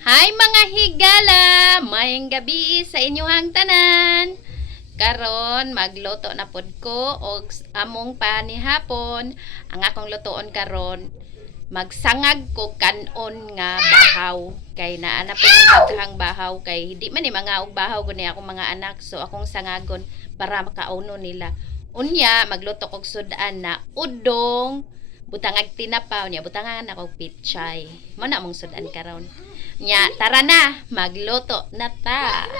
Hi mga higala! Mayang gabi sa inyong tanan. Karon magluto na pod ko og among panihapon. Ang akong lutoon karon magsangag ko kanon nga bahaw. Kay naa na po ni daghang bahaw kay di man ni mga og bahaw guni akong mga anak, so akong sangagon para makauno nila. Unya magluto kog sudan na udong butangag tinapaw niya butangan ako pichay. Mo na mong sudan karon. Nya, tara na, magluto na ta.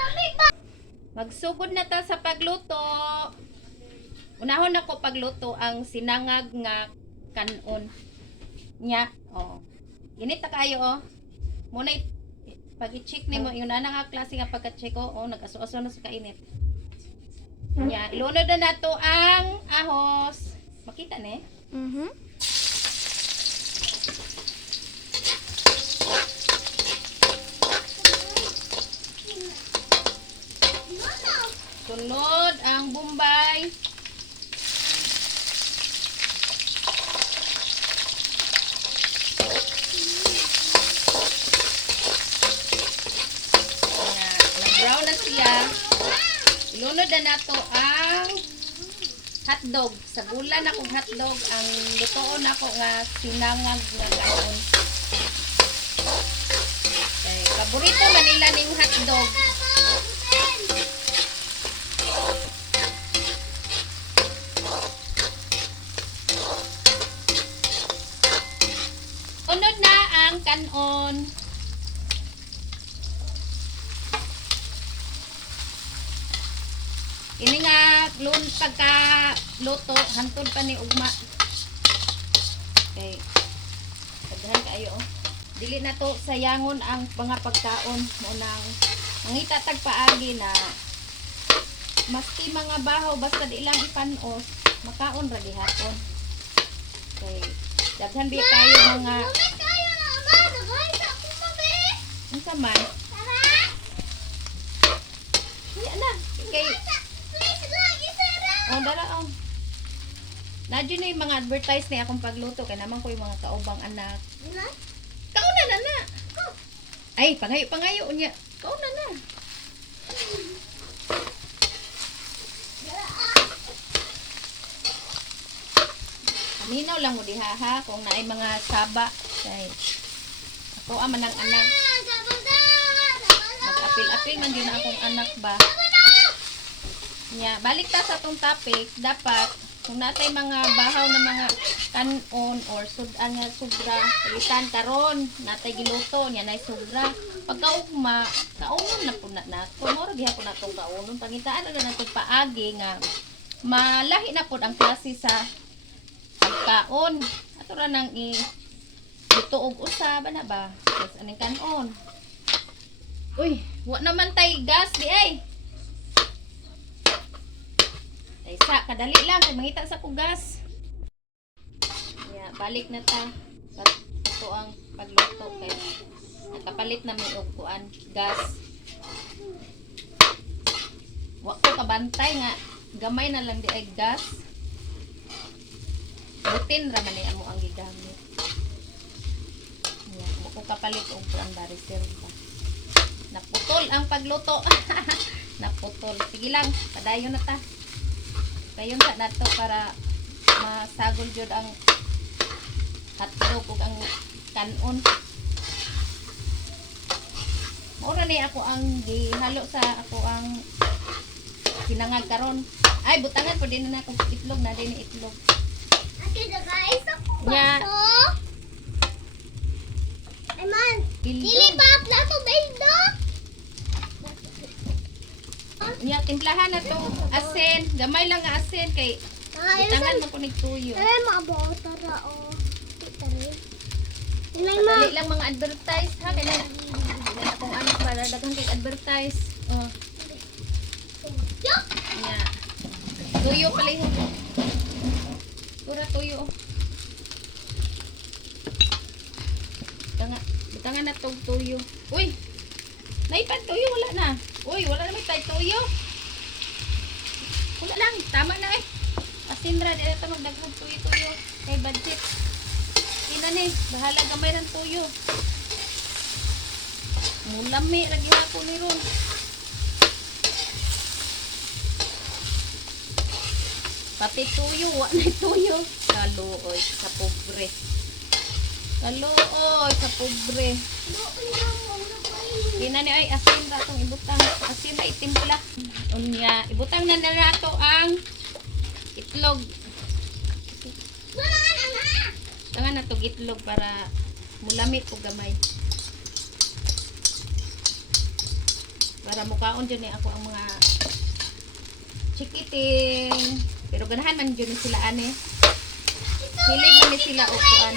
Magsugod na ta sa pagluto. Unahon ako pagluto ang sinangag nga kanon. Nya, oh. Init ta kayo, oh. Muna pag-i-check nimo yung nana nga klase nga pagka-check, oh, nag-aso-aso na sa kainit. Nya, ilunod na nato ang ahos. Makita ni? Sunod ang bombay. Nag-brown na siya. Ilunod na nato ang hotdog. Sa bulan akong hotdog ang lutoon ako nga sinangag nga kaon. Okay, paborito man nila ning hotdog. Unod na ang kanon. Ini nga pagka luto hantod pa ni ugma. Okay. Pagdahan kayo, oh. Dili na to sayangon ang mga pagkaon mo nang mangita tag paagi na maski mga bahaw basta di lang ipanos makaon ra gihapon. Okay. Daghan biya kayo mga unsa man? Iya na. Kay oh, dala oh. Nadyo na yung mga advertise na akong pagluto kaya naman ko yung mga kaubang anak. Kauna na na. Ay, pangayo unya. Kauna na. Aminaw lang mo diha ha kung naay mga saba. Kay ako man ang anak. Mag-apil-apil man yun akong anak ba. Yeah, balik ta sa tong topic, dapat kung natay mga bahaw na mga kanon or sudan nga sobra, palitan karon natay giluto nya nay sobra. Pagkaugma, kaunon na pud na nato. Moro gihapon natong kaunon pangitaan na natong paagi nga malahi na pud ang klase sa pagkaon. Ato ra nang luto og usab na ba? Yes, aning kanon. Uy, wa naman tay gas di ay. Isa, kadali lang kung mangita sa kugas. Yeah, balik na ta sa ito ang pagluto kay nakapalit na may kuan gas. Wa ko kabantay nga gamay na lang di ay gas. Butin ra man ni amo ang gigamit. Yeah, mo ko kapalit og kuan ba reserva. Naputol ang pagluto. Naputol. Sige lang, padayon na ta. Kayon sa nato para masagol jud ang hotdog ug ang kanon. Mura ni ako ang gihalo sa ako ang sinangag karon. Ay butangan pud din na akong itlog na din itlog. Ate guys, ako ba Nya. to? Ay man, Bildo. dili pa plato beldo. Nya timplahan na to asin, gamay lang nga asin kay butangan mo kunig tuyo. Ay mabota ra o. Tari. Inay ma. Dali lang mga advertise ha kay na akong anak para daghang kay advertise. Oh. Nya. Tuyo pala yun. Pura tuyo. Butangan na tong tuyo. Uy! Naipan tuyo, wala na. Uy, wala na may tayo tuyo. Wala lang, tama na eh. Pasinra, di ito magdaghang tuyo-tuyo. Kay budget. Ina ni, bahala gamay ng tuyo. Mulami lagi ako ni ron. Pati tuyo, wa na tuyo. Kaluoy sa pobre. Kaluoy sa pobre. Di na ni ay asin ra tong ibutang. Asin ra itimpla. Unya, ibutang na nato ang itlog. Tangan na to itlog para mulamit o gamay. Para mukaon dyan ako ang mga chikiting. Pero ganahan man dyan sila ane. Hilig man sila upuan.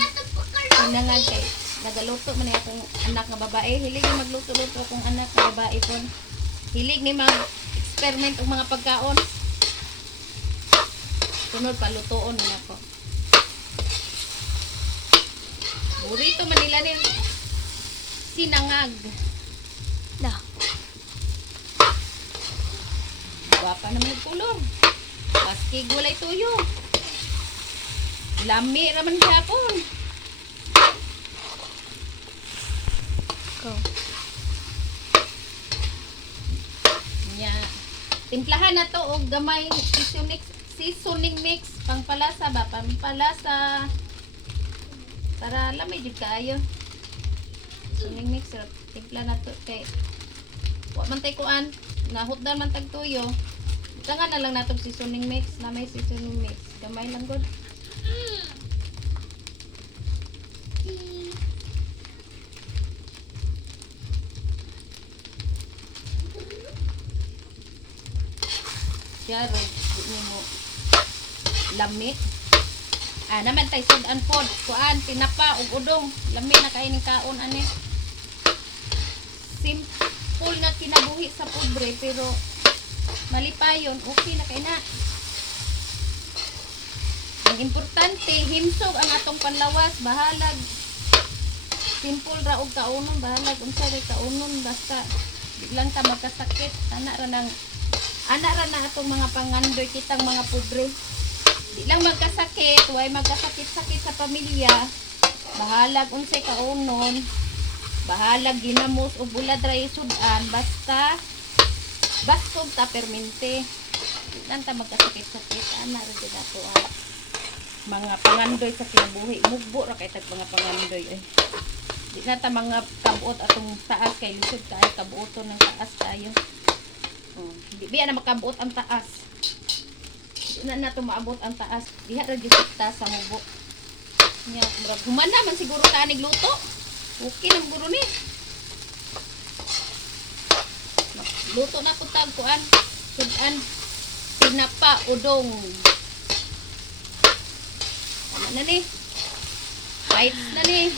Hinangad kay nagaluto man akong anak nga babae. Hilig ni magluto-luto akong anak nga babae po. Hilig ni mag-experiment og mga pagkaon. Sunod palutoon man ako. Burrito man nila ni sinangag. Dah. Wapa na may kulor. Maski gulay tuyo. Lami raman gyapon. Go. Nya. Timplahan na to og gamay seasoning mix pangpalasa ba? Pangpalasa. Para lamay jud kaayo. Seasoning mix timpla na to kay wa man tay kuan nahutdan man tag tuyo. Tangan na lang natong seasoning mix na may seasoning mix. Gamay lang gud. Siya ron, di mo lami. Naman tay sudan pod. Kuan, tinapa ug udong. Lami na kay ning kaon ani. Simple na kinabuhi sa pobre pero malipayon, okay na kay na. Ang importante, himsog ang atong panlawas, bahalag. Simple ra og kaunon, bahalag unsa ray kaunon basta di lang ta magkasakit. Ana ra na atong mga pangandoy kitang mga pobre. Di lang magkasakit, way magkasakit-sakit sa pamilya. Bahalag unsay kaunon. Bahalag ginamos o bulad ra sudan basta basog ta permente. Di lang ta magkasakit-sakit. Ana ra gid ato ang mga pangandoy sa kinabuhi. Mugbo ra kay tag mga pangandoy ay. Di na ta mga kabuot atong taas kay lisod kay kabuoton ng taas tayo. Di biya na makabuot ang taas. Di na nato maabot ang taas. Diha ra gyud ta sa mubo. Nya, murag humana man siguro ta nig luto. Okay nang guro ni. Luto na po tag kuan. Sudan tinapa udong. Tama na ni. Bites na ni.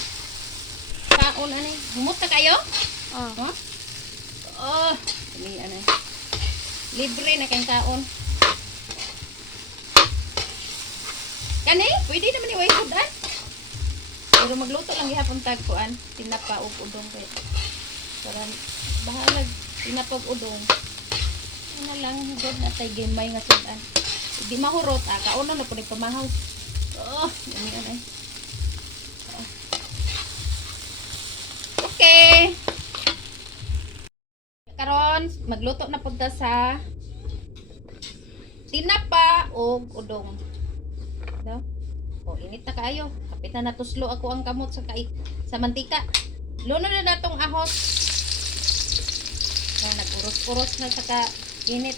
Kaon na ni. Humot na kayo? Oh. Huh? Oh, ini ano. Libre na kang kaon. Kani, pwede naman ni way sudan. Pero magluto lang gihapon tag kuan, tinapa ug udong kay. Para bahalag tinapa ug udong. Ano lang gud na tay gamay nga sudan. Di mahurot kaunon na pud pamahaw. Oh, ini ano. Okay. Karon magluto na pud ta sa tinapa ug udong. No? O init na kaayo. Kapit na natuslo ako ang kamot sa sa mantika. Luno na natong ahos. So, nag-uros-uros na sa init.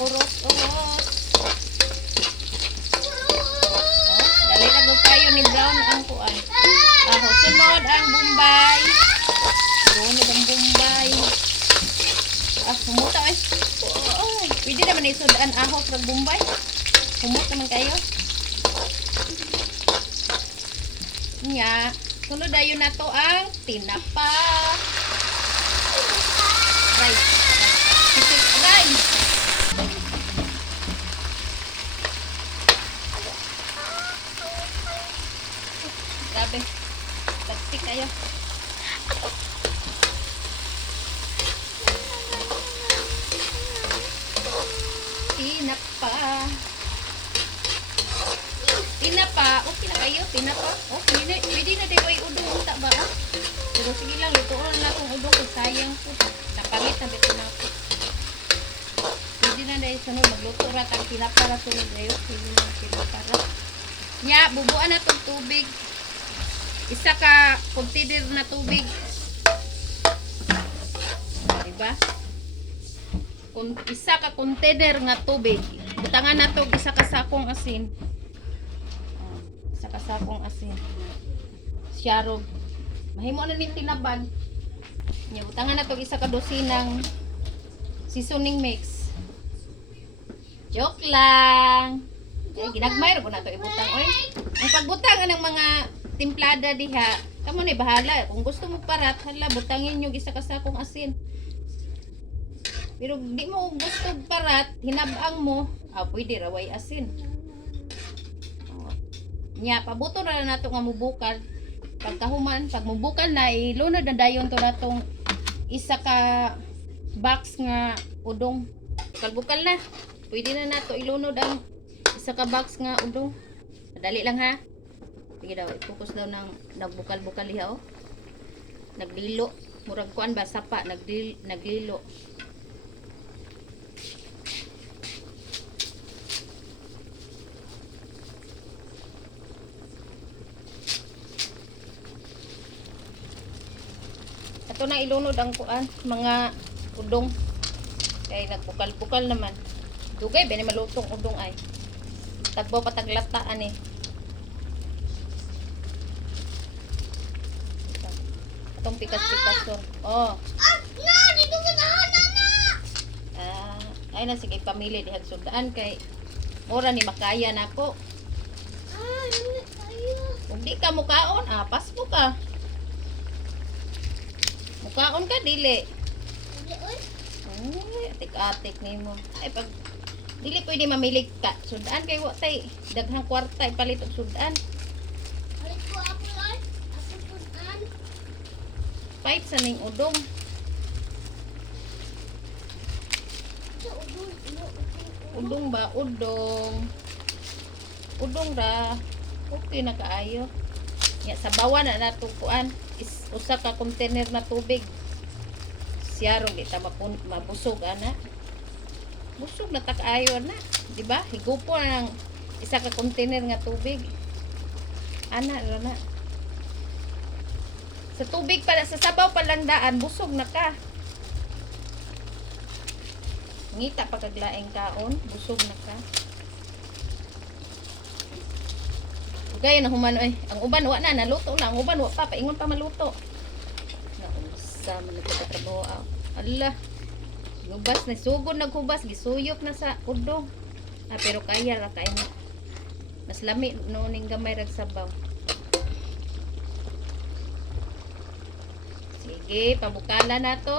Uros-uros. Dali na go kayo ni brown ang kuan. Ahos. Sunod ang bombay. Sunod ang bombay. Humuta ay. Oh, pwede naman isudan ahos ng bombay. Humot naman kayo. Nya, sunod ayon na to ang tinapa. Rice. Sisig rice. Grabe. Tagsik kayo. Tinapa. Tinapa, okay na kayo, tinapa. Oh, pwede na din way udong unta ba? Pero sige lang, sayang po. Napalit na dito na ako. Pwede na dahil sunod. Magluto ra tang pinapara sunod dahil. Pwede na pinapara. Nya, bubuan na itong tubig. Isa ka container na tubig. Diba? Isa ka container nga tubig. Butangan na to isa ka sakong asin. Isa ka sakong asin. Siyarog. Mahimo na ni tinabag. Nya butangan na to isa ka dosinang seasoning mix. Joke lang. Ginagmay ra ko na to ibutang oy. Ang pagbutang ng mga timplada diha, kamo ni bahala. Kung gusto mo parat, hala butangin yung isa ka sakong asin. Pero di mo gusto parat, hinabang mo, pwede raway asin. Nya pabuto na nato nga mubukal. Pagkahuman, pag mubukal na ilunod na dayon to natong isa ka box nga udong. Bukal-bukal na. Pwede na nato ilunod ang isa ka box nga udong. Madali lang ha. Sige daw, focus daw ng nagbukal-bukal diha oh. Naglilo. Murag kuan ba sapa naglilo. Ito na ilunod ang kuan, mga udong. Kay nagbukal-bukal naman. Dugay ba ni malutong udong ay. Tagbo pataglataan eh. Itong pikas-pikas to. Oh. Na, dito ka na. Ay na sige pamili dihag sudaan kay mura ni makaya nako. Hindi tayo. Kung di ka mukaon, pasmo ka. Mukaon ka dili. Hindi, oy. Ay, atik-atik nimo. Ay pag dili pwede mamilig ka. Sudaan kay wa tay daghang kwarta ipalit og sudaan. Alit ko ako, oy. Ako punan. Fight sa ning udong. Sa udon. Udong ba? Udong. Udong ra. Okay na kaayo. Ya sabawan na nato kuan is usa ka container na tubig. Siyaro di ta mabusog ana. Busog na ta kaayo na, di ba? Higupo na ng isa ka container nga tubig. Ana ra na. Sa tubig pala sa sabaw pa lang daan, busog na ka. Ngita pa kaglaeng kaon, busog na ka. Gaya na humano eh. Ang uban wa na naluto na, ang uban wa pa paingon pa maluto. Nausa man nagtatrabaho. Allah. Gubas na sugod naghubas, gisuyop na sa udong. Pero kaya ra kay na. Mas lami no ning gamay rag sabaw. Sige, pabukala na to.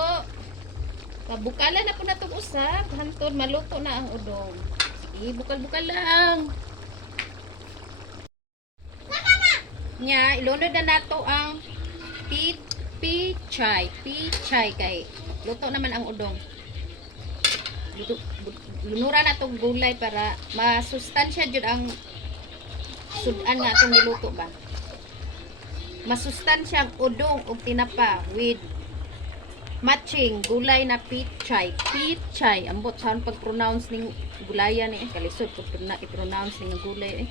Pabukala na po na itong usap. Hantod, maluto na ang udong. Sige, bukal-bukal lang. Nya, ilunod na nato ang pichay. Pichay kay luto naman ang udong. Lunura na itong gulay para masustansya jud ang sudan na itong niluto ba. Masustansya ang udong o tinapa with matching gulay na pichay. Pichay. Ambot saan pag-pronounce ning gulayan eh. Kalisod kung i-pronounce ning gulay eh.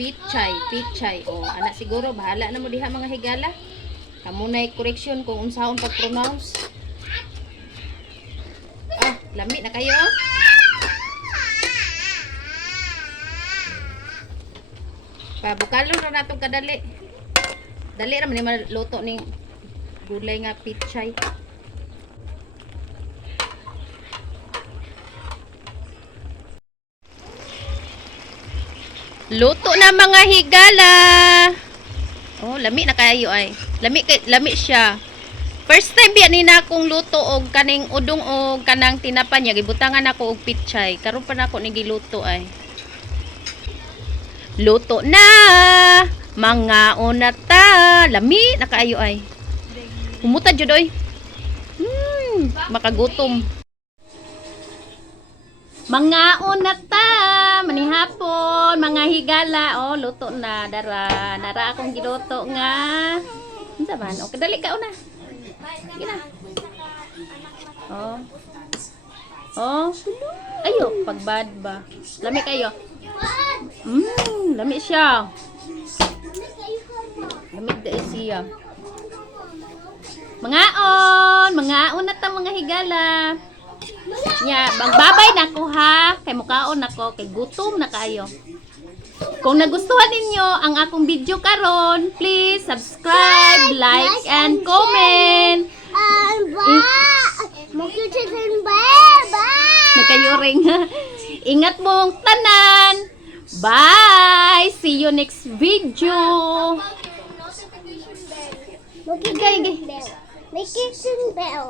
Pichay. Pichay. O, anak siguro. Bahala na mo diha mga higala. Kamu na correction kung unsahon pag-pronounce. Lami na kayo. Pabukalon na natong kadali. Dali naman ni maluto ning gulay nga pichay. Luto na mga higala. Oh, lami na kayo ay. Lami siya. First time biya ni na akong luto og kaning udong og kanang tinapa niya gibutangan ako og pichay. Karon pa nako ni giluto ay. Luto na. Mga onata. Lami na kayo ay. Humuta jud oy. Makagutom. Mga onata, manihapon, mga higala, luto na, dara akong giluto nga. Unsa man? O kadali ka una. Sige na. Oh. Oh. Ayo, pagbad ba? Lami kayo. Lami siya. Lamig da siya. Mangaon na ta mga higala. Nya, magbabay na ko ha. Kay mukaon ako, kay gutom na kayo. Kung nagustuhan ninyo ang akong video karon, please subscribe, like, and comment. Nagkayuring. Ingat mong tanan. Bye! See you next video. Notification bell. Notification bell.